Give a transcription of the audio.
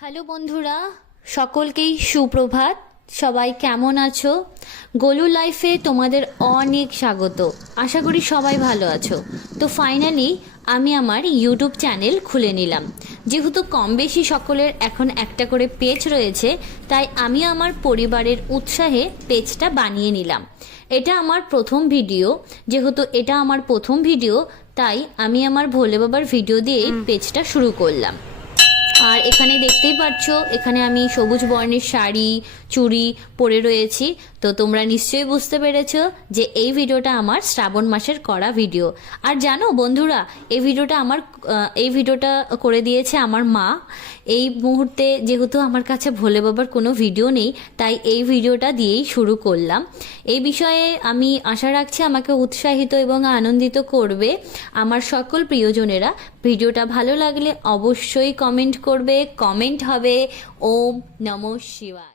Hello বন্ধুরা, সকলকেই সুপ্রভাত। সবাই কেমন আছো? গোলু লাইফে তোমাদের অনেক স্বাগত। আশা করি সবাই ভালো আছো। তো ফাইনালি আমি আমার ইউটিউব চ্যানেল খুলে নিলাম। যেহেতু কম বেশি সকলের এখন একটা করে পেজ রয়েছে, তাই আমি আমার পরিবারের উৎসাহে পেজটা বানিয়ে নিলাম। এটা আমার প্রথম ভিডিও। যেহেতু এটা আমার প্রথম ভিডিও, তাই আমি আমার ভোলে বাবার ভিডিও দিয়ে পেজটা শুরু করলাম। আর এখানে দেখতেই পাচ্ছ, এখানে আমি সবুজ বর্ণের শাড়ি চুড়ি পরে রয়েছি। তো তোমরা নিশ্চয়ই বুঝতে পেরেছো যে এই ভিডিওটা আমার শ্রাবণ মাসের করা ভিডিও। আর জানো বন্ধুরা, এই ভিডিওটা করে দিয়েছে আমার মা। এই মুহূর্তে যেহেতু আমার কাছে ভোলে বাবার কোনো ভিডিও নেই, তাই এই ভিডিওটা দিয়েই শুরু করলাম। এই বিষয়ে আমি আশা রাখছি আমাকে উৎসাহিত এবং আনন্দিত করবে আমার সকল প্রিয়জনেরা। ভিডিওটা ভালো লাগলে অবশ্যই কমেন্ট করবে। কমেন্ট হবে ওম নমঃ শিবায়।